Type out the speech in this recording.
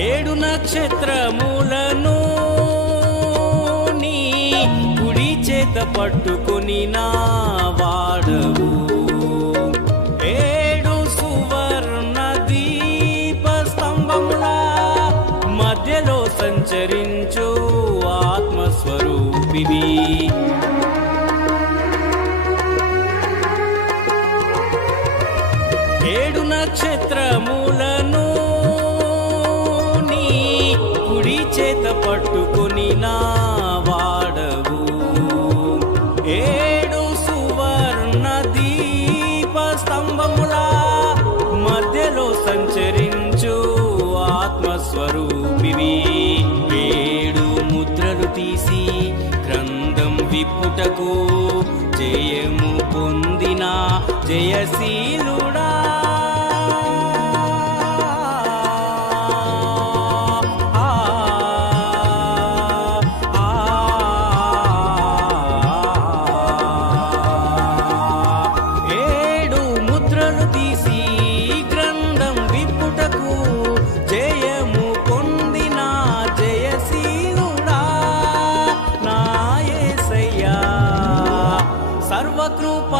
ఏడు నక్షత్రములను నీ కుడి చేత పట్టుకొని నా వాడవు. ఏడు సువర్ణ దీప స్తంభముల మధ్యలో సంచరించు ఆత్మస్వరూపివి. ఏడు నక్షత్రములను నీ కుడి చేత పట్టుకొని నా వాడవు. ఏడు సువర్ణ దీప స్తంభముల మధ్యలో సంచరించు ఆత్మస్వరూపివి. ఏడు ముద్రలు తీసి గ్రంథం విప్పుటకు జయము పొందిన జయశీలుడా. ఏడు ముద్రలు తీసి గ్రంథం విప్పుటకు జయము పొందిన జయశీలుడా నా యేసయ్యా. సర్వకృప